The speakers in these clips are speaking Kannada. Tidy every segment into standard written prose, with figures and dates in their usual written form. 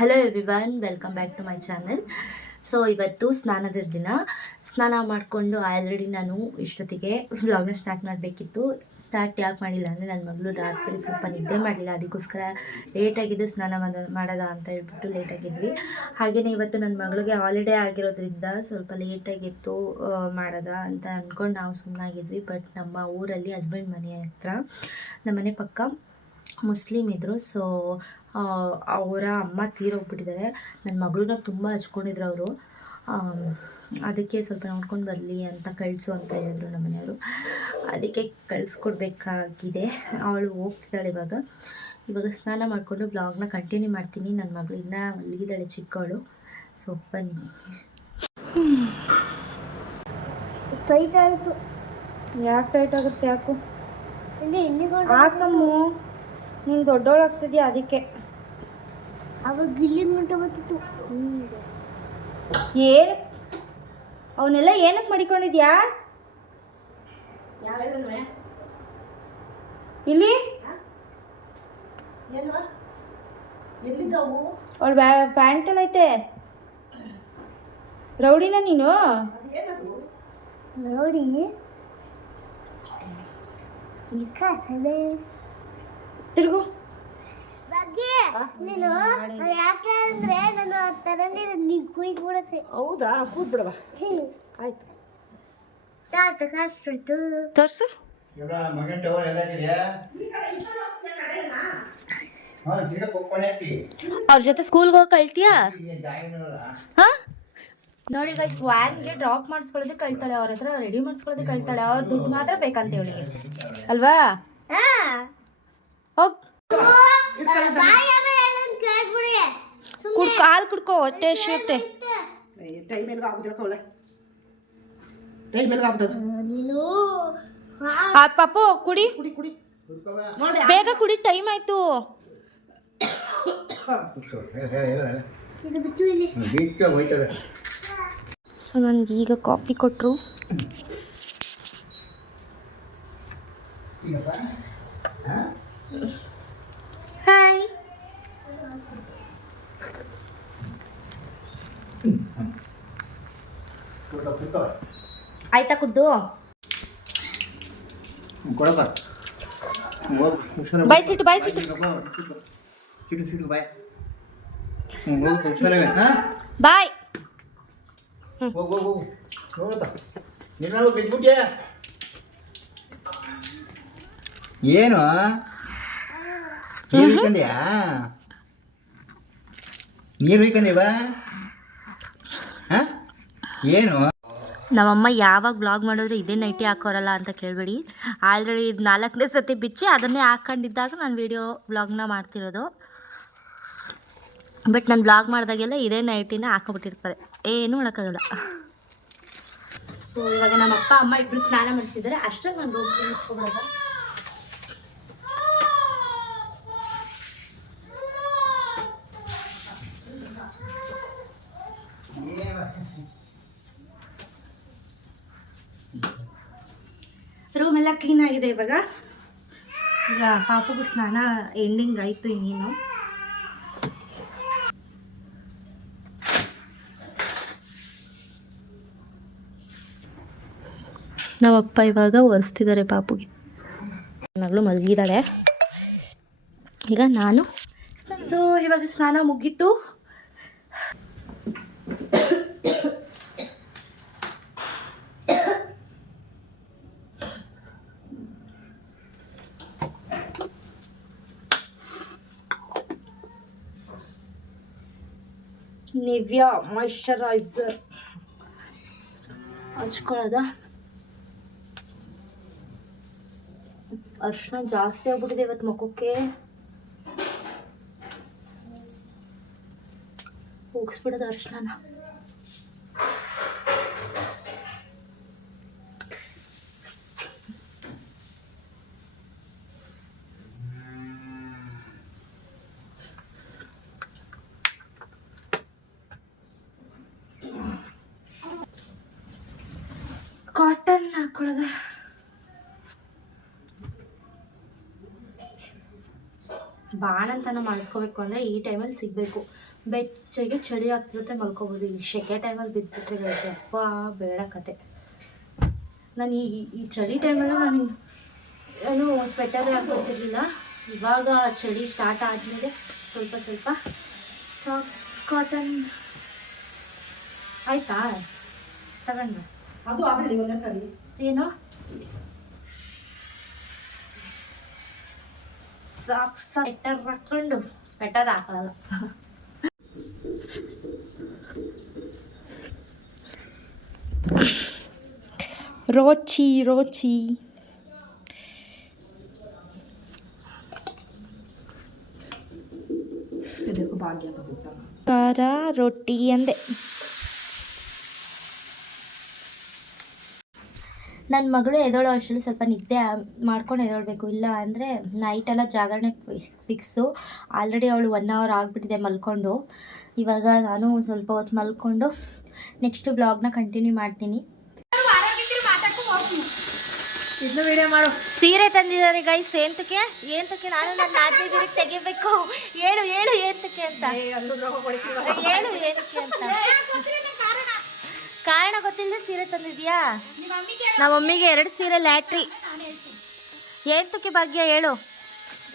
Hello everyone, welcome back to my channel. So ಇವತ್ತು ಸ್ನಾನದ ದಿನ. ಸ್ನಾನ ಮಾಡಿಕೊಂಡು ಆಲ್ರೆಡಿ ನಾನು ಇಷ್ಟೊತ್ತಿಗೆ ವ್ಲಾಗ್ನ ಸ್ಟಾರ್ಟ್ ಮಾಡಬೇಕಿತ್ತು. ಸ್ಟಾರ್ಟ್ ಯಾಕೆ ಮಾಡಿಲ್ಲ ಅಂದರೆ ನನ್ನ ಮಗಳು ರಾತ್ರಿ ಸ್ವಲ್ಪ ನಿದ್ದೆ ಮಾಡಲಿಲ್ಲ, ಅದಕ್ಕೋಸ್ಕರ ಲೇಟಾಗಿದ್ದು ಸ್ನಾನ ಮಾಡೋದ ಅಂತ ಹೇಳ್ಬಿಟ್ಟು ಲೇಟಾಗಿದ್ವಿ. ಹಾಗೆಯೇ ಇವತ್ತು ನನ್ನ ಮಗಳಿಗೆ ಹಾಲಿಡೇ ಆಗಿರೋದ್ರಿಂದ ಸ್ವಲ್ಪ ಲೇಟಾಗಿತ್ತು ಮಾಡೋದ ಅಂತ ಅಂದ್ಕೊಂಡು ನಾವು ಸುಮ್ಮನಾಗಿದ್ವಿ. ಬಟ್ ನಮ್ಮ ಊರಲ್ಲಿ ಹಸ್ಬೆಂಡ್ ಮನೆ ಹತ್ರ ನಮ್ಮ ಮನೆ ಪಕ್ಕ ಮುಸ್ಲಿಮ್ ಇದ್ದರು. ಸೊ ಅವರ ಅಮ್ಮ ತೀರೋಗ್ಬಿಟ್ಟಿದ್ದಾರೆ. ನನ್ನ ಮಗಳನ್ನ ತುಂಬ ಹಚ್ಕೊಂಡಿದ್ರು ಅವರು. ಅದಕ್ಕೆ ಸ್ವಲ್ಪ ನೋಡ್ಕೊಂಡು ಬರಲಿ ಅಂತ ಕಳಿಸು ಅಂತ ಹೇಳಿದ್ರು ನಮ್ಮ ಮನೆಯವರು. ಅದಕ್ಕೆ ಕಳಿಸ್ಕೊಡ್ಬೇಕಾಗಿದೆ. ಅವಳು ಹೋಗ್ತಿದ್ದಾಳೆ ಇವಾಗ ಸ್ನಾನ ಮಾಡಿಕೊಂಡು ಬ್ಲಾಗ್ನ ಕಂಟಿನ್ಯೂ ಮಾಡ್ತೀನಿ. ನನ್ನ ಮಗಳು ಇನ್ನೂ ಮಲಗಿದ್ದಾಳೆ, ಚಿಕ್ಕವಳು. ಸೊ ಬನ್ನಿ. ಟೈಟ್ ಆಯಿತು. ಯಾಕೆ ಟೈಟ್ ಆಗುತ್ತೆ? ಯಾಕು ಹಾಕಮ್ಮು, ನೀನು ದೊಡ್ಡವಳಾಗ್ತಿದ್ಯಾ ಅದಕ್ಕೆ. ಅವಾಗ ಗಿಲ್ಲಿ ಮುಟ್ಟ ಬರ್ತಿತ್ತು. ಏನು ಅವನ್ನೆಲ್ಲ ಏನಕ್ಕೆ ಮಡಿಕೊಂಡಿದ್ಯಾ? ಇಲ್ಲಿ ಅವಳ ಪ್ಯಾಂಟಲ್ಲಿ ಐತೆ. ರೌಡಿನ ನೀನು? ನೋಡಿ ತಿರುಗು. ನೀನು ಯಾಕೆ ಅಂದ್ರೆ ನಾನು ತರನೇ ನೀನು ಕುಯ್ದು ಬಿಡತ್ತೆ. ಹೌದಾ? ಕೂತ್ ಬಿಡವ. ಆಯ್ತು. ತಾತ ಕಾಸ್ತು ತೋರ್ಸು. ಅವ್ರ ಜೊತೆ ಸ್ಕೂಲ್ಗೆ ಹೋಗಿ ಕಳ್ತೀಯಾ? ಹಾಂ ನೋಡಿ ಗೈಸ್, ವ್ಯಾನ್ಗೆ ಡ್ರಾಪ್ ಮಾಡಿಸ್ಕೊಳ್ಳೋದೇ ಕಳ್ತಾಳೆ, ಅವ್ರ ಹತ್ರ ರೆಡಿ ಮಾಡಿಸ್ಕೊಳ್ಳೋದೇ ಕಳ್ತಾಳೆ. ಅವ್ರ ದುಡ್ಡು ಮಾತ್ರ ಬೇಕಂತ ಇವಳಿಗೆ ಅಲ್ವಾ? ಹೋಗ್ ಹಾಲು ಕುಡ್ಕೋ, ಹೊಟ್ಟೆ ಹಸಿಯುತ್ತೆ. ಟೈಮ್ ಎಲ್ಲಿಗೆ ಆಗುದಿಲ್ಲ ಕವಳೆ, ಟೈಮ್ ಎಲ್ಲಿಗೆ ಆಗ್ಬಿಟ್ಟದು. ಪಾಪು ಕುಡಿ ಕುಡಿ ಕುಡಿ ಬೇಗ ಕುಡಿ, ಟೈಮ್ ಆಯ್ತು. ಸೊ ನನಗೆ ಈಗ ಕಾಫಿ ಕೊಟ್ಟರು. ಹಾಯ್. ಆಯ್ತಾ ಕುಡ್ದು? ಬಾಯ್ಸಿಟ್ಟು ಬಾಯ್. ಏನು ನೀರು ಹುಯ್ಕಂದ್ಯಾ? ನೀರು ಹುಯ್ಕಂದೀವಾ? ಏನು ನಮ್ಮಮ್ಮ ಯಾವಾಗ ಬ್ಲಾಗ್ ಮಾಡಿದ್ರು ಇದೇ ನೈಟಿ ಹಾಕೋರಲ್ಲ ಅಂತ ಕೇಳಬೇಡಿ. ಆಲ್ರೆಡಿ ಇದು 4ನೇ ಸತಿ ಬಿಚ್ಚಿ ಅದನ್ನೇ ಹಾಕ್ಕೊಂಡಿದ್ದಾಗ ನಾನು ವೀಡಿಯೋ ಬ್ಲಾಗ್ನ ಮಾಡ್ತಿರೋದು. ಬಟ್ ನಾನು ಬ್ಲಾಗ್ ಮಾಡಿದಾಗೆಲ್ಲ ಇದೇ ನೈಟಿನ ಹಾಕೊಬಿಟ್ಟಿರ್ತಾರೆ, ಏನೂ ಮಾಡೋಕ್ಕಾಗಲ್ಲ. ಸೊ ಇವಾಗ ನಮ್ಮ ಅಪ್ಪ ಅಮ್ಮ ಇಬ್ಬರು ಸ್ನಾನ ಮಾಡ್ತಿದ್ದಾರೆ. ಅಷ್ಟೇ ನಾನು ಹೋಗಿ ನಿಂತ್ಕೊಬಿಡೋದ. ರೂಮ್ ಎಲ್ಲ ಕ್ಲೀನ್ ಆಗಿದೆ. ಇವಾಗ ಪಾಪಗೂ ಸ್ನಾನ ಎಂಡಿಂಗ್ ಆಯಿತು. ಇನ್ನೇನು ನಮ್ಮಪ್ಪ ಇವಾಗ ಒರೆಸ್ತಿದ್ದಾರೆ ಪಾಪುಗೆ. ಮಗಳು ಮಲಗಿದ್ದಾಳೆ. ಈಗ ನಾನು ಸೊ ಇವಾಗ ಸ್ನಾನ ಮುಗೀತು. ನಿವ್ಯಾ ಮಾಯಿಶ್ಚರೈಸರ್ ಹಚ್ಕೊಳ್ಳೋದ. ಅರ್ಶಿನ ಜಾಸ್ತಿ ಆಗ್ಬಿಟ್ಟಿದೆ ಇವತ್ತು ಮುಖಕ್ಕೆ. ಹೋಗಿಸ್ಬಿಡೋದು ಅರ್ಶಿನ. ಕಾಟನ್ ಹಾಕೊಳ್ಳೋದ. ಬಾಣಂತನ ಮಾಡಿಸ್ಕೋಬೇಕು ಅಂದರೆ ಈ ಟೈಮಲ್ಲಿ ಸಿಗಬೇಕು. ಬೆಚ್ಚಗೆ ಚಳಿ ಆಗ್ತಿರುತ್ತೆ, ಮಲ್ಕೋಬೋದು. ಈ ಸೆಕೆ ಟೈಮಲ್ಲಿ ಬಿದ್ದುಬಿಟ್ರೆ ಅಪ್ಪ ಬೇಡ ಕತೆ. ನಾನು ಈ ಚಳಿ ಟೈಮಲ್ಲೂ ನಾನು ಸ್ವೆಟರ್ ಹಾಕ್ಕೊತಿರ್ಲಿಲ್ಲ. ಇವಾಗ ಚಳಿ ಸ್ಟಾರ್ಟ್ ಆದಮೇಲೆ ಸ್ವಲ್ಪ ಸಾಕ್ಸ್ ಕಾಟನ್ ಆಯ್ತಾ ತಗೊಂಡು ಅದು ಆಗಲಿ ಒಂದೇ ಸರಿ. ಏನೋ ಸಾಕ್ಸ್ ಸ್ವೆಟರ್ ಹಾಕ್ಕೊಂಡು ಸ್ವೆಟರ್ ಹಾಕಲ್ಲ. ರೋಚಿ ಇದಕ್ಕೂ ಭಾಗ್ಯ ತಗೋತಾನ ಖಾರ ರೊಟ್ಟಿ ಅಂದೆ. ನನ್ನ ಮಗಳು ಎದೋಳೋ ಅಷ್ಟರಲ್ಲಿ ಸ್ವಲ್ಪ ನಿದ್ದೆ ಮಾಡ್ಕೊಂಡು ಎದೊಳ್ಬೇಕು, ಇಲ್ಲ ಅಂದರೆ ನೈಟೆಲ್ಲ ಜಾಗರಣೆ ಫಿಕ್ಸು. ಆಲ್ರೆಡಿ ಅವಳು 1 hour ಆಗಿಬಿಟ್ಟಿದೆ ಮಲ್ಕೊಂಡು. ಇವಾಗ ನಾನು ಸ್ವಲ್ಪ ಹೊತ್ತು ಮಲ್ಕೊಂಡು ನೆಕ್ಸ್ಟ್ ಬ್ಲಾಗ್ನ ಕಂಟಿನ್ಯೂ ಮಾಡ್ತೀನಿ. ಇದನ್ನು ವಿಡಿಯೋ ಮಾಡು. ಸೀರೆ ತಂದಿದ್ದಾರೆ ಗೈಸ್. ಏಂತಕ್ಕೆ ನಾನು ನನ್ನ ನಾದಿಗಿರಿಗೆ ತೆಗಿಬೇಕು. ಹೇಳು ಏಂತಕ್ಕೆ ಅಂತ ಹೇಳು, ಏನಕ್ಕೆ ಅಂತ ಕಾರಣ ಗೊತ್ತಿಲ್ಲದೆ ಸೀರೆ ತಂದಿದ್ಯಾ? ನಮ್ಮ ಮಮ್ಮಿಗೆ 2 ಸೀರೆ ಲ್ಯಾಟ್ರಿ. ಏಂತಕ್ಕೆ ಭಾಗ್ಯ ಹೇಳು.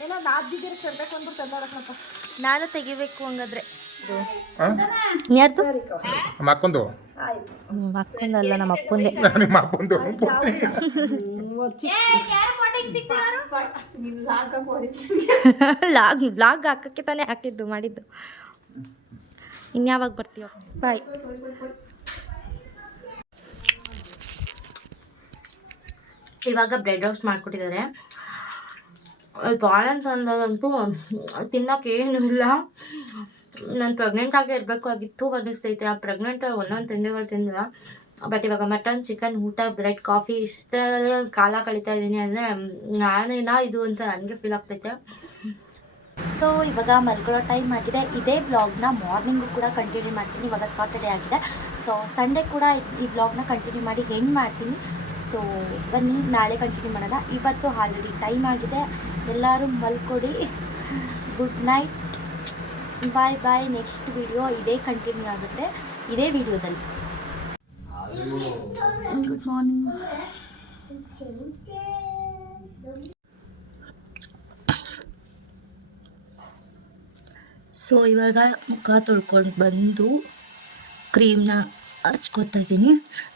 ಏನೋ ನಾದಿಗಿರಿಗೆ ತರಬೇಕು ಅಂದ್ಬಿಟ್ಟು ತಂದಾಡಕ್ಕಪ್ಪ. ನಾನು ತೆಗಿಬೇಕು ಹಂಗಾದ್ರೆ. ಯಾರ್ದು? ನಮ್ಮ ಅಕ್ಕಂದು. ಅಕ್ಕಂದಲ್ಲ, ನಮ್ಮ ಅಪ್ಪಂದೆ. ನಿಮ್ಮ ಅಪ್ಪಂದು. ಬ್ಲಾಗ್ ಹಾಕಕ್ಕೆ ತಾನೇ ಮಾಡಿದ್ದು. ಇನ್ಯಾವಾಗ ಬರ್ತೀವ? ಬಾಯ್. ಇವಾಗ ಬ್ರೆಡ್ ರೋಸ್ಟ್ ಮಾಡಿಕೊಟ್ಟಿದ್ದಾರೆ. ಬಾಳೆಹಣ್ಣಂತಂದಂತೂ ತಿನ್ನೋಕೆ ಏನೂ ಇಲ್ಲ. ನಾನು ಪ್ರೆಗ್ನೆಂಟಾಗೇ ಇರಬೇಕಾಗಿತ್ತು ಅನ್ನಿಸ್ತೈತೆ. ಆ ಪ್ರೆಗ್ನೆಂಟ್ ಒಂದೊಂದು ತಿಂಡಿಗಳು ತಿಂದಿಲ್ಲ. ಬಟ್ ಇವಾಗ ಮಟನ್, ಚಿಕನ್, ಊಟ, ಬ್ರೆಡ್, ಕಾಫಿ ಇಷ್ಟೇ ಕಾಲ ಕಳೀತಾ ಇದ್ದೀನಿ. ಅಂದರೆ ನಾನೇನಾ ಇದು ಅಂತ ನನಗೆ ಫೀಲ್ ಆಗ್ತೈತೆ. ಸೊ ಇವಾಗ ಮಲ್ಕೊಳ್ಳೋ ಟೈಮ್ ಆಗಿದೆ. ಇದೇ ವ್ಲಾಗ್ನ ಮಾರ್ನಿಂಗು ಕೂಡ ಕಂಟಿನ್ಯೂ ಮಾಡ್ತೀನಿ. ಇವಾಗ ಸಾಟರ್ಡೇ ಆಗಿದೆ. ಸೊ ಸಂಡೇ ಕೂಡ ಈ ವ್ಲಾಗ್ನ ಕಂಟಿನ್ಯೂ ಮಾಡಿ ಎಂಡ್ ಮಾಡ್ತೀನಿ. ಸೊ ಬನ್ನಿ ನಾಳೆ ಕಂಟಿನ್ಯೂ ಮಾಡೋಣ. ಇವತ್ತು ಆಲ್ರೆಡಿ ಟೈಮ್ ಆಗಿದೆ. ಎಲ್ಲರೂ ಮಲ್ಕೊಡಿ. ಗುಡ್ ನೈಟ್, ಬಾಯ್. ನೆಕ್ಸ್ಟ್ ವಿಡಿಯೋ ಇದೇ ಕಂಟಿನ್ಯೂ ಆಗುತ್ತೆ, ಇದೇ ವಿಡಿಯೋದಲ್ಲಿ. Good morning. ಸೊ ಇವಾಗ ಮುಖ ತೊಳ್ಕೊಂಡು ಬಂದು ಕ್ರೀಮ್ನ ಹಚ್ಕೋತಾ ಇದ್ದೀನಿ.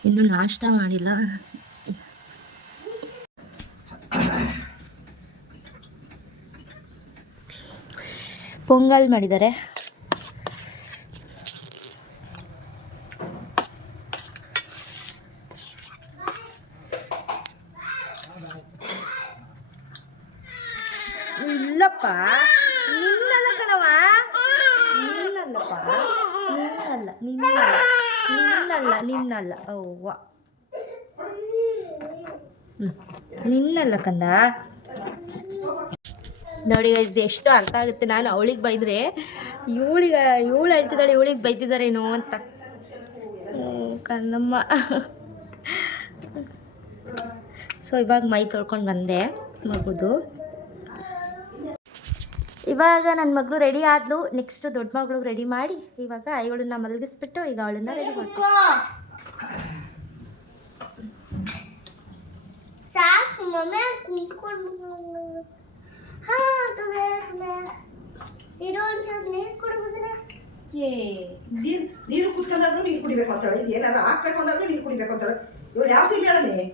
ಇನ್ನೂ ನಾಷ್ಟ ಮಾಡಿಲ್ಲ. ಪೊಂಗಲ್ ಮಾಡಿದ್ದಾರೆ. ಇಲ್ಲಪ್ಪ, ನಿನ್ನಲ್ಲ ಕಣವ, ನಿನ್ನಲ್ಲಪ್ಪ, ನಿನ್ನಲ್ಲ ಅವ್ವ, ನಿನ್ನಲ್ಲ ಕಂದ. ನೋಡಿ ಇದು ಎಷ್ಟು ಅರ್ಥ ಆಗುತ್ತೆ. ನಾನು ಅವಳಿಗೆ ಬೈದರೆ ಇವಳು ಹೇಳ್ತಿದ್ದಾಳೆ ಇವಳಿಗೆ ಬೈತಿದ್ದಾರೇನೋ ಅಂತ. ಕಂದಮ್ಮ. ಸೊ ಇವಾಗ ಮೈ ತೊಳ್ಕೊಂಡು ಬಂದೆ ಮಗುದು. ಇವಾಗ ನನ್ನ ಮಗಳು ರೆಡಿ ಆದ್ಲು. ನೆಕ್ಸ್ಟ್ ದೊಡ್ಡ ಮಗಳು ರೆಡಿ ಮಾಡಿ ಇವಾಗ ಇವಳನ್ನ ಮಲಗಿಸ್ಬಿಟ್ಟು ಈಗ ಅವಳನ್ನ ರೆಡಿ ಮಾಡ್ಕೊ. ಸಾಕು ಮಮ್ಮಿ ಕುಂತ್ಕೊಂಡು ನೀರು ಕುಡಿದ್ರೆ ನೀರು ಕುತ್ಕೊಂಡಾಗ್ಲೂ ನೀರು ಕುಡಿಬೇಕು ಅಂತಾಳೆ. ಇದು ಏನಾರ ಹಾಕ್ಬೇಕು ಅಂದಾಗ್ಲೂ ನೀರು ಕುಡಿಬೇಕು ಅಂತಾಳೆ. ಇವಳು ಯಾವ ಸೀಮೆ ಹೇಳನೆ?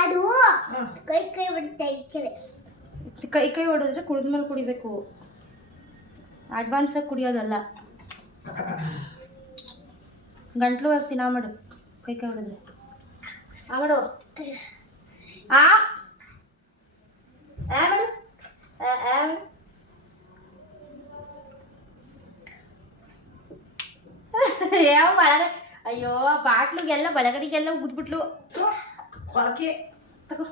ಅದು ಕೈ ಬಿಡುತ್ತೆ. ಕೈ ಹೊಡೆದ್ರೆ ಕುಡಿದ್ಮೇಲೆ ಕುಡಿಬೇಕು, ಅಡ್ವಾನ್ಸಾಗಿ ಕುಡಿಯೋದಲ್ಲ. ಗಂಟ್ಲು ಹಾಕ್ತೀನಿ. ಮಾಡು ಕೈ ಹೊಡೆದ್ರೆ ಮಾಡು. ಯಾವ ಬಳಗ, ಅಯ್ಯೋ ಬಾಟ್ಲಿಗೆಲ್ಲ ಬಳಗಡಿಗೆಲ್ಲ ಉದ್ಬಿಟ್ಲು. ಕೊಳಕೆ ತಗೋ.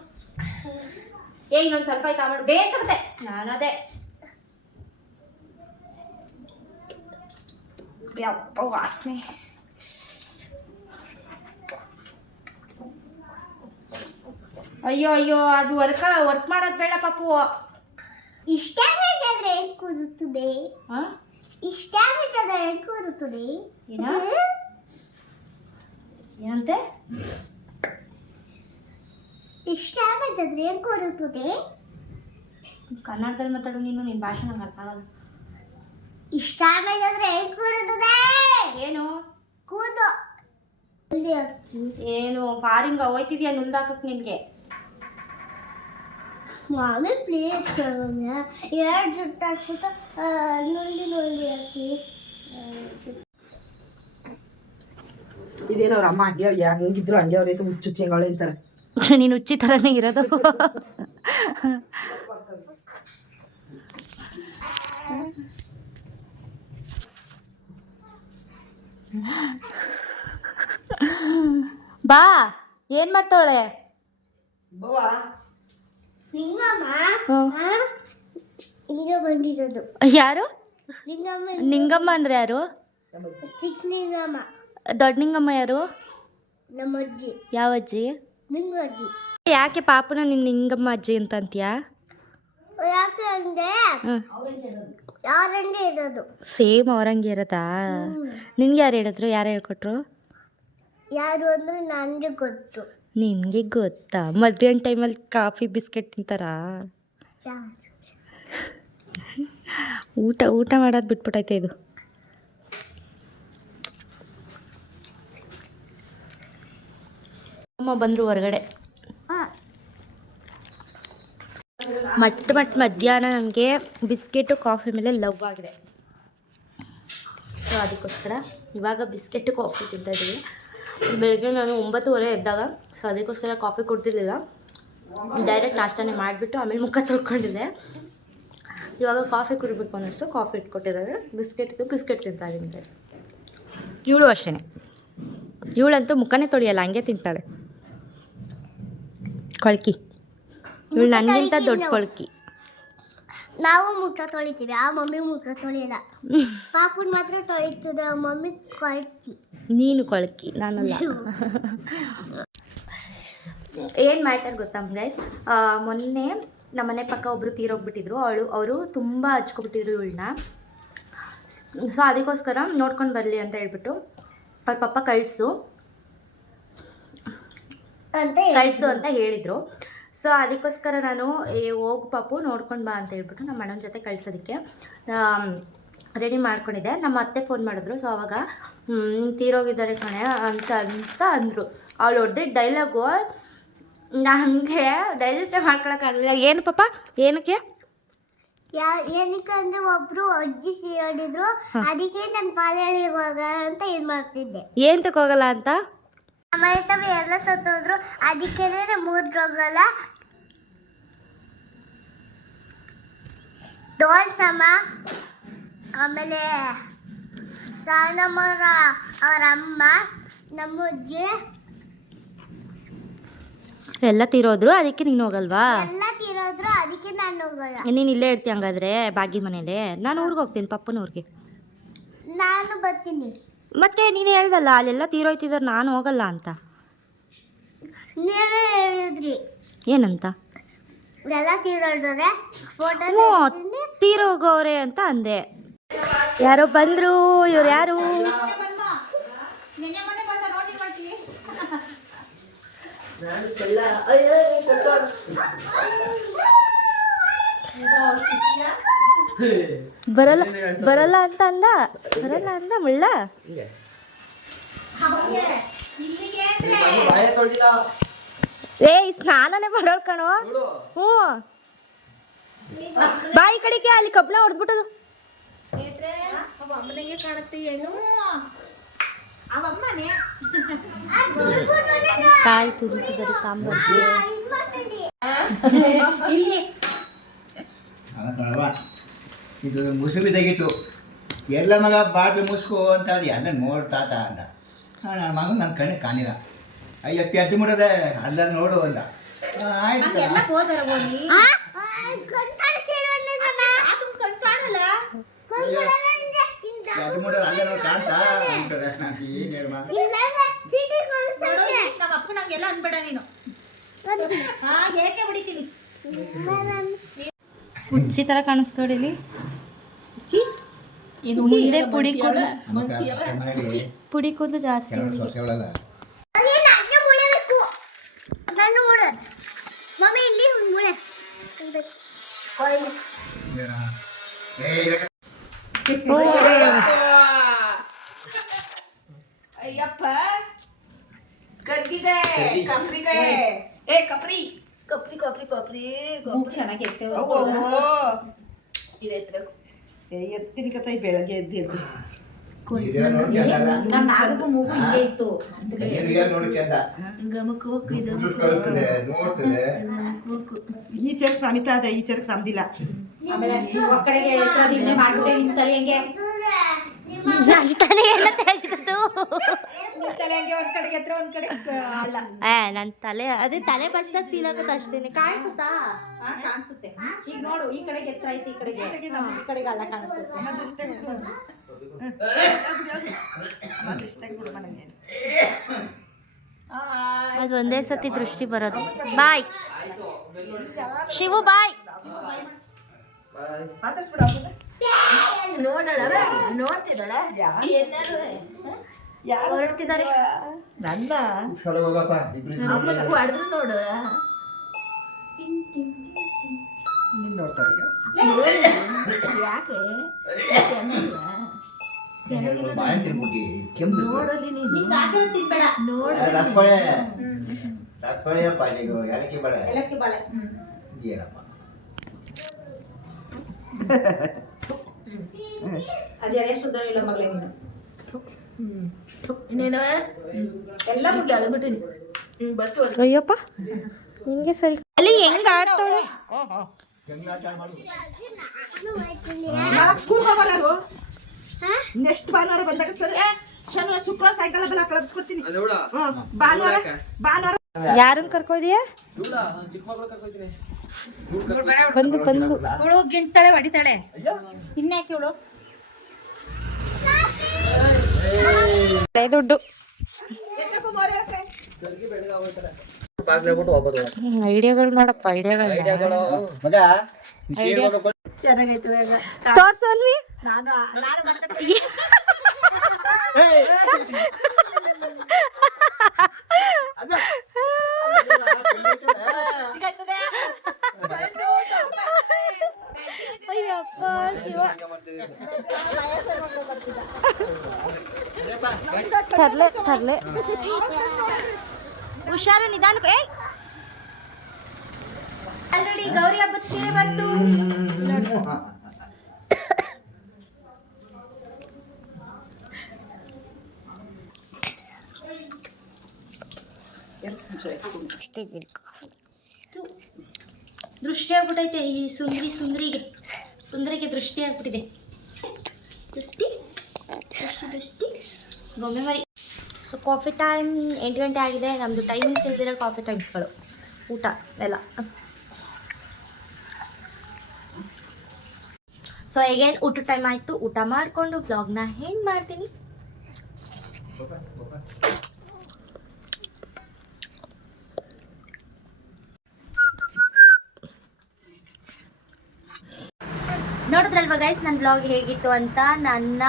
ಇನ್ನೊಂದು ಸ್ವಲ್ಪ ಆಯ್ತಾ ಮಾಡು, ಬೇಯಿಸುತ್ತೆ. ನಾನದೇ ಯಪ್ಪ ವಾಸನೆ. ಅಯ್ಯೋ ಅದು ವರ್ಕ್ ಮಾಡೋದು ಬೇಡ ಪಾಪು. ಇಷ್ಟ ಬೇಕಾದ್ರೆ ಹೆಂಗ್ ಕೂರುತ್ತದೆ ಹಾಂ ಇಷ್ಟ ಬೇಕಾದ್ರೆ ಹೆಂಗ್ ಕೂರುತ್ತದೆ ಏನ ಏನಂತೆ ಇಷ್ಟ ಬೇಕಾದ್ರೆ ಹೆಂಗ್ ಕೂರುತ್ತದೆ ಕನ್ನಡದಲ್ಲಿ ಮಾತಾಡು ನೀನು ನಿನ್ನ ಭಾಷೆ ನಂಗೆ ಅರ್ಥ ಆಗಲ್ಲ. ಇಷ್ಟ ಬೇಕಾದ್ರೆ ಹೆಂಗ್ ಕೂರುತ್ತದೆ ಏನು ಕೂದು ಏನು ಫಾರಿಂಗ ಹೋಯ್ತಿದ್ಯಾ ನುಂದಾಕಕ್ಕೆ ನಿನಗೆ? ಮಾಮಿ ಪ್ಲೀಸ್ ಎರಡು ಜುಟ್ಟು ಹಾಕ್ಬಿಟ್ಟು ನೋಡಿ ಹಾಕಿ ಇದೇನು ಅವ್ರ ಅಮ್ಮ ಹಂಗೆ ಹೆಂಗಿದ್ರು ಹಂಗೆ ಅವ್ರೈತೆ ಹುಚ್ಚುಚ್ಚಿ ಹೆಂಗವಳೆ ಅಂತಾರೆ. ನೀನು ಹುಚ್ಚಿ ಥರನೇ ಇರೋದು. ಬಾ ಏನ್ ಮಾಡ್ತಾವಳೆ? ಬವ್ವ ಲಿಂಗಮ್ಮ ಈಗ ಬಂದಿರೋದು ಯಾರು? ಲಿಂಗಮ್ಮ ನಿಂಗಮ್ಮ ಅಂದ್ರೆ ಯಾರು? ಚಿಕ್ಕ ಲಿಂಗಮ್ಮ ದೊಡ್ಡ ನಿಂಗಮ್ಮ ಯಾರು? ನಮ್ಮ ಅಜ್ಜಿ ಯಾವ ಅಜ್ಜಿ? ನಿಂಗ ಅಜ್ಜಿ. ಯಾಕೆ ಪಾಪನ ನಿನ್ನ ನಿಂಗಮ್ಮ ಅಜ್ಜಿ ಅಂತ ಅಂತೀಯಾ? ಯಾಕೆ ಅಂದ್ರೆ ಯಾರಂಗೆ ಇರೋದು ಸೇಮ್ ಅವ್ರಂಗೆ ಇರತ್ತಾ? ನಿನ್ಗೆ ಯಾರು ಹೇಳಿದ್ರು? ಯಾರು ಹೇಳ್ಕೊಟ್ರು? ಯಾರು ಅಂದ್ರೆ ನನಗೆ ಗೊತ್ತು. ನಿನಗೆ ಗೊತ್ತಾ? ಮಧ್ಯಾಹ್ನ ಟೈಮಲ್ಲಿ ಕಾಫಿ ಬಿಸ್ಕೆಟ್ ತಿಂತಾರಾ? ಊಟ ಮಾಡೋದು ಬಿಟ್ಬಿಟ್ಟೈತೆ ಇದು. ಅಮ್ಮ ಬಂದರು ಹೊರಗಡೆ. ಮಧ್ಯಾಹ್ನ ನನಗೆ ಬಿಸ್ಕೆಟು ಕಾಫಿ ಮೇಲೆ ಲವ್ ಆಗಿದೆ. ಸೊ ಅದಕ್ಕೋಸ್ಕರ ಇವಾಗ ಬಿಸ್ಕೆಟು ಕಾಫಿ ತಿಂತಾಯಿದ್ದೀವಿ. ಬೆಳಗ್ಗೆ ನಾನು 9:30 ಎದ್ದಾಗ, ಸೊ ಅದಕ್ಕೋಸ್ಕರ ಕಾಫಿ ಕೊಡ್ತಿರ್ಲಿಲ್ಲ. ಡೈರೆಕ್ಟ್ ನಾಷ್ಟಾನೇ ಮಾಡಿಬಿಟ್ಟು ಆಮೇಲೆ ಮುಖ ತೊಳ್ಕೊಂಡಿದ್ದೆ. ಇವಾಗ ಕಾಫಿ ಕುಡಿಬೇಕು ಅನ್ನಿಸ್ತು, ಕಾಫಿ ಇಟ್ಕೊಟ್ಟಿದ್ದಾರೆ. ಬಿಸ್ಕೆಟ್ ತಿಂತಾ ಇದ್ದೀನಿ. ಇವಳು ಅಷ್ಟೇ, ಇವಳಂತೂ ಮುಖನೇ ತೊಳಿಯಲ್ಲ, ಹಂಗೆ ತಿಂತಾಳೆ. ಕೊಳ್ಕಿ ಇವಳು ನನಗಿಂತ ದೊಡ್ಡ ಕೊಳ್ಕಿ. ನಾವು ಮುಖ ತೊಳಿತೀವಿ, ಆ ಮಮ್ಮಿ ಮುಖ ತೊಳಿಯಲ್ಲ. ಪಾಪುನ್ ಮಾತ್ರ ತೊಳಿತದೆ, ಆ ಮಮ್ಮಿ ಕೊಳ್ಕಿ. ನೀನು ಕೊಳ್ಕಿ, ನಾನಲ್ಲ. ಏನು ಮ್ಯಾಟರ್ ಗೊತ್ತಾ ಗೈಸ್? ಮೊನ್ನೆ ನಮ್ಮನೆ ಪಕ್ಕ ಒಬ್ಬರು ತೀರೋಗ್ಬಿಟ್ಟಿದ್ರು. ಅವರು ತುಂಬ ಹಚ್ಕೊಬಿಟ್ಟಿದ್ರು ಇವಳನ್ನ. ಸೊ ಅದಕ್ಕೋಸ್ಕರ ನೋಡ್ಕೊಂಡು ಬರಲಿ ಅಂತ ಹೇಳ್ಬಿಟ್ಟು ಅವ್ರ ಪಪ್ಪ ಕಳಿಸು ಅಂತ ಹೇಳಿದರು. ಸೊ ಅದಕ್ಕೋಸ್ಕರ ನಾನು ಹೋಗು ಪಾಪು ನೋಡ್ಕೊಂಡು ಬಾ ಅಂತ ಹೇಳ್ಬಿಟ್ಟು ನಮ್ಮ ಅಣ್ಣನ ಜೊತೆ ಕಳ್ಸೋದಕ್ಕೆ ರೆಡಿ ಮಾಡ್ಕೊಂಡಿದ್ದೆ. ನಮ್ಮ ಅತ್ತೆ ಫೋನ್ ಮಾಡಿದ್ರು. ಸೊ ಅವಾಗ ಹಿಂಗೆ ತೀರೋಗಿದ್ದಾರೆ ಕಣೆ ಅಂತ ಅಂದರು. ಅವಳು ಹೊಡೆದಿದ್ದ ಡೈಲಾಗು ನಮಗೆ ಡೈಜೆಸ್ಟೇ ಮಾಡ್ಕೊಳಕ್ಕಾಗಲಿಲ್ಲ. ಏನು ಪಾಪ ಏನಕ್ಕೆ ಏನಕ್ಕೆ ಅಂದ್ರೆ ಒಬ್ರು ಅಜ್ಜಿ ಸೀರಾಡಿದ್ರು, ಅದಕ್ಕೆ ನನ್ನ ಪಾಲಳಿ ಇವಾಗ ಅಂತ ಇದು ಮಾಡ್ತಿದ್ದೆ. ಏನು ತಗೋಗಲ್ಲ ಅಂತ ಮನೆ ತವ ಎಲ್ಲ ಸತ್ತೋದ್ರು, ಅದಕ್ಕೇನೆ 3 ಹೋಗಲ್ಲ. ದೋಲ್ಸಮ್ಮ, ಆಮೇಲೆ ಸಾನಮ್ಮರ ಅವ್ರ ಅಮ್ಮ, ನಮ್ಮ ಅಜ್ಜಿ ಎಲ್ಲ ತೀರೋದ್ರು, ಅದಕ್ಕೆ ನೀನು ಹೋಗಲ್ವಾ? ಎಲ್ಲ ತೀರೋದ್ರು, ಅದಕ್ಕೆ ನಾನು ಹೋಗಲ್ಲ. ನೀನು ಇಲ್ಲೇ ಇರ್ತೀಯ ಹಂಗಾದ್ರೆ ಬಾಗಿ ಮನೇಲಿ? ನಾನು ಊರಿಗೆ ಹೋಗ್ತೀನಿ, ಪಪ್ಪನ ಊರಿಗೆ. ನಾನು ಬರ್ತೀನಿ. ಮತ್ತೆ ನೀನು ಹೇಳ್ದಲ್ಲ ಅಲ್ಲೆಲ್ಲ ತೀರೋಯ್ತಿದ್ದಾರೆ, ನಾನು ಹೋಗಲ್ಲ ಅಂತ. ನೀವೇ ಹೇಳಿದ್ರಿ ಏನಂತ? ಎಲ್ಲ ತೀರೋದ್ರೆ ಫೋಟೋ ತೀರೋಗೋರೆ ಅಂತ ಅಂದೆ. ಯಾರೋ ಬಂದರು. ಇವ್ರು ಯಾರು? ಬರಲ್ಲ ಅಂತ ಅಂದ ಮುಳ್ಳ. ಸ್ನಾನನೇ ಮಾಡೋಳು ಕಣೋ. ಹ್ಞೂ ಬಾಯಿ ಕಡೆಗೆ ಅಲ್ಲಿ ಕಬ್ಬನ ಹೊಡೆದ್ಬಿಟ್ಟದು. ಕಾಯಿ ತುರಿತಿದ್ದಾರೆ ಸಾಂಬಾರ್ಗೆ. ಇದು ಮುಸು ಬಿದ್ದಾಗಿತ್ತು. ಎಲ್ಲ ಮಗ ಬಾಟ್ಲಿ ಮುಸ್ಕೋ ಅಂತ ಎಲ್ಲ ನೋಡ್ತಾತ ಅಂದ. ನನ್ನ ಮಗ ನನ್ನ ಕಣ್ಣಿಗೆ ಕಾಣಿಲ್ಲ. ಅಯ್ಯ ಎತ್ತಿ ಮುಡದೆ ಅಲ್ಲ ನೋಡು ಅಂದ. ಆಯ್ತು ಎತ್ತಿ ಮುಡೋದು ಅಲ್ಲೇ ನೋಡಿ ಕಾಣ್ತಾ ಅಂತದೆ. ಏನು ಹೇಳುವ ನಮ್ಮ ಅಪ್ಪ ನಂಗೆಲ್ಲ ಅನ್ಬೇಡ ನೀನು. ಏಕೆ ಹೊಡಿತೀನಿ? ಹುಚ್ಚಿ ಥರ ಕಾಣಿಸ್ತೋಡಿ ಇಲ್ಲಿ ಏನು ಮುಂದೆ ಪುಡಿ ಕೂದಲು ಮನೆಯಲ್ಲಿ ಪುಡಿ ಕೂದಲು ಜಾಸ್ತಿ ಕೆಲವು ಸೊಸೆಗಳೆಲ್ಲ ನನ್ನ ಮೂಳೆ ಬೇಕು. ನನ್ನ ಮೂಳೆ ಮಮ್ಮಿ ಇಲ್ಲಿ ಮೂಳೆ ಅಯ್ಯಪ್ಪ ಕದ್ದಿದೆ ಕಪ್ರಿದೆ ಏ ಕಪ್ರಿ ಕಪ್ರಿ ಕಪ್ರಿ ಕಪ್ರಿ ಮೂಗ್ ಚೆನ್ನಾಗಿತ್ತು ಎತ್ತಿನ ಕಥೆ ಬೆಳಗ್ಗೆ ಎದ್ದು ಹಿರಿಯರ್ ನೋಡ್ಕೊಂಡಾಗ ನಮ್ಮ ನಾಲ್ಕು ಮೂಗು ಹಿಂಗೆ ಇತ್ತು ಹಿರಿಯರ್ ನೋಡ್ಕೊಂಡ ಹಿಂಗೆ ಮುಖ ಇದು ಕಳ್ತದೆ ನೋಡ್ತದೆ ಈ ಚರಕ್ ಸಮಿತ ಅದ ಈ ಚರಕ್ ಸಮದಿಲ್ಲ ಆಮೇಲೆ ಒಕ್ಕಡೆಗೆ ಎತ್ತರ ದಿಣ್ಣೆ ಮಾಡ್ಬಿಟ್ಟೆ ನಿಂತಲೆ ಹೆಂಗೆ ನನ್ನ ತಲೆ ಎಲ್ಲ ತೆಗೆದು ನಿಂತಲೆ ಹೆಂಗೆ ಒಂದ್ ಕಡೆಗೆ ಎತ್ತರ ಒಂದ್ ಕಡೆ ಅಲ್ಲ ನನ್ನ ತಲೆ ಅದೇ ತಲೆ ಬಚ್ಚಿದಾಗ ಫೀಲ್ ಆಗುತ್ತೆ ಅಷ್ಟೇನೆ ಕಾಣಿಸುತ್ತಾ ಕಾಣಿಸುತ್ತೆ ಈಗ ನೋಡು ಈ ಕಡೆಗೆ ಎತ್ತರ ಐತಿ ಈ ಕಡೆಗೆ ಅಲ್ಲ ಕಾಣಿಸುತ್ತೆ ಅದು ಒಂದೇ ಸತಿ ದೃಷ್ಟಿ ಬರೋದು ಬಾಯ್ ಶಿವು ಬಾಯ್ ನೋಡೋಣ ನೋಡ್ತಿದ್ದಾಳೆ ಹೊರಡ್ತಿದ್ದಾರೆ ನನ್ನ ಚಲೋ ಹೋಗಪ್ಪ ಇಬ್ರು ಅಮ್ಮನ ಹೊಡೆದ್ರು ನೋಡು ನೋಡ್ತಾರೆ ಈಗ ಯಾಕೆ ಬಾಯಿ ತಿನ್ಬಿಟ್ಟು ಕೆಂಪು ನೋಡಲಿ ನೀನು ತಿನ್ಬೇಡ. ರಸಬಾಳೆ ರಸಬಾಳೆಯಪ್ಪ ಈಗ ಏಲಕ್ಕಿ ಬಾಳೆ ಎಲ್ಲಕ್ಕೆ ಬಾಳೆ ಏನಪ್ಪ ಅದು ಎಳೆ ಸುಧಾರ ಇಲ್ಲ ಮಗಳೇ ನೀನು ಇನ್ನೇನು ಎಲ್ಲ ಮುಟ್ಟಿ ಅಳಬಿಟ್ಟಿನಿ ಬತ್ತು ಅಯ್ಯಪ್ಪ ನಿಮಗೆ ಸರಿ ಅಲ್ಲಿ ಹೆಂಗ್ ಆಡ್ತಾಳೆ ಸ್ಕೂಲ್ಗೆ ಹೋಗಲ್ಲ ನೆಕ್ಸ್ಟ್ ಭಾನುವಾರ ಬಂದಾಗ ಸರ್ ಶನಿವಾರ ಶುಕ್ರವಾರ ಸಾಯಂಕಾಲ ಬಲ್ಲ ಕಳಿಸ್ಕೊಡ್ತೀನಿ ಭಾನುವಾರ ಭಾನುವಾರ ಯಾರನ್ನ ಕರ್ಕೋದಿಯಾ ಬಂದು ಬಂದು ಇವಳು ಗಿಂಟ್ತಾಳೆ ಹೊಡಿತಾಳೆ ಇನ್ಯಾಕೆ ಇವಳು ದುಡ್ಡು ಐಡಿಯಾಗಳು ನೋಡಪ್ಪ ಐಡಿಯಾಗಳು ಮಗ ಚೆನ್ನಾಗೈತೆ ತೋರ್ಸಲ್ವಿ ನಾನು ಮಾಡ್ದೆ ಅಯ್ಯಪ್ಪ ಶಿವ ತರ್ಲೆ ತರ್ಲೆ ಹುಷಾರು ನಿಧಾನಕ್ಕೆ ಏಯ್ ಆಲ್ರೆಡಿ ಗೌರಿ ಹಬ್ಬದ ಸೀರೆ ಬಂತು ದೃಷ್ಟಿ ಆಗ್ಬಿಟ್ಟೈತೆ ಈ ಸುಂದರಿಗೆ ದೃಷ್ಟಿ ಆಗ್ಬಿಟ್ಟಿದೆ ದೃಷ್ಟಿ ದೃಷ್ಟಿ ದೃಷ್ಟಿ ಗೊಂಬೆ ಮರಿ ಸೊ ಕಾಫಿ ಟೈಮ್ 8 ಗಂಟೆ ಆಗಿದೆ ನಮ್ಮದು ಟೈಮಿಂಗ್ಸ್ ಇಲ್ದಿರೋ ಕಾಫಿ ಟೈಮ್ಸ್ಗಳು ಊಟ ಎಲ್ಲ ಸೊ ಅಗೇನ್ ಊಟ ಟೈಮ್ ಆಯಿತು ಊಟ ಮಾಡಿಕೊಂಡು ವ್ಲಾಗ್ನ ಹೆಂಗೆ ಮಾಡ್ತೀನಿ ನೋಡಿದ್ರಲ್ವ ಗೈಸ್ ನನ್ನ ವ್ಲಾಗ್ ಹೇಗಿತ್ತು ಅಂತ ನನ್ನ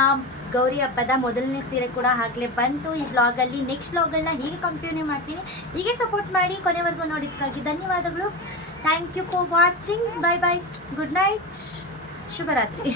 ಗೌರಿ ಹಬ್ಬದ ಮೊದಲನೇ ಸೀರೆ ಕೂಡ ಆಗಲೇ ಬಂತು ಈ ವ್ಲಾಗಲ್ಲಿ ನೆಕ್ಸ್ಟ್ ವ್ಲಾಗನ್ನು ಹೀಗೆ ಕಂಟಿನ್ಯೂ ಮಾಡ್ತೀನಿ ಹೀಗೆ ಸಪೋರ್ಟ್ ಮಾಡಿ ಕೊನೆವರೆಗೂ ನೋಡಿದ್ದಕ್ಕಾಗಿ ಧನ್ಯವಾದಗಳು thank you for watching bye bye good night ಶುಭರಾತ್ರಿ